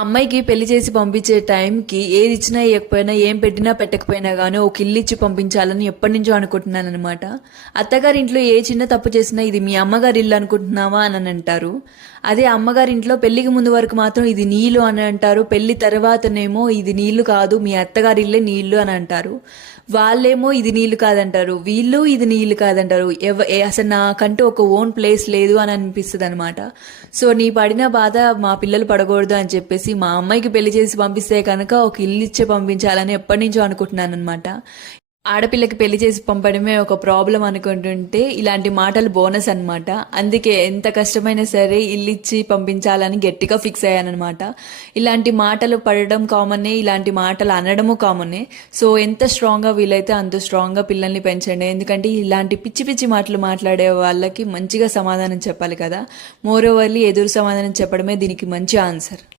అమ్మాయికి పెళ్లి చేసి పంపించే టైంకి ఏది ఇచ్చినా ఇవ్వకపోయినా ఏం పెట్టినా పెట్టకపోయినా గానీ ఒక ఇల్లు ఇచ్చి పంపించాలని ఎప్పటి నుంచో అనుకుంటున్నాను అనమాట. అత్తగారి ఇంట్లో ఏ చిన్న తప్పు చేసినా ఇది మీ అమ్మగారి ఇల్లు అనుకుంటున్నావా అని అంటారు. అదే అమ్మగారి ఇంట్లో పెళ్లికి ముందు వరకు మాత్రం ఇది నీళ్ళు అని అంటారు, పెళ్లి తర్వాతనేమో ఇది నీళ్లు కాదు మీ అత్తగారి ఇల్లే నీళ్లు అని అంటారు. వాళ్ళేమో ఇది నీళ్లు కాదంటారు, వీళ్ళు ఇది నీళ్లు కాదంటారు. అసలు నాకంటూ ఒక ఓన్ ప్లేస్ లేదు అని అనిపిస్తుంది అనమాట. సో నీ పడిన బాధ మా పిల్లలు పడకూడదు అని చెప్పేసి మా అమ్మాయికి పెళ్లి చేసి పంపిస్తే కనుక ఒక ఇల్లు ఇచ్చే పంపించాలని ఎప్పటి నుంచో అనుకుంటున్నాను అనమాట. ఆడపిల్లకి పెళ్లి చేసి పంపడమే ఒక ప్రాబ్లం అనుకుంటుంటే ఇలాంటి మాటలు బోనస్ అనమాట. అందుకే ఎంత కష్టమైనా సరే ఇల్లు ఇచ్చి పంపించాలని గట్టిగా ఫిక్స్ అయ్యానమాట. ఇలాంటి మాటలు పడడం కామనే, ఇలాంటి మాటలు అనడము కామనే. సో ఎంత స్ట్రాంగ్గా వీలైతే అంత స్ట్రాంగ్గా పిల్లల్ని పెంచండి. ఎందుకంటే ఇలాంటి పిచ్చి పిచ్చి మాటలు మాట్లాడే వాళ్ళకి మంచిగా సమాధానం చెప్పాలి కదా. మోరోవర్లీ ఎదురు సమాధానం చెప్పడమే దీనికి మంచి ఆన్సర్.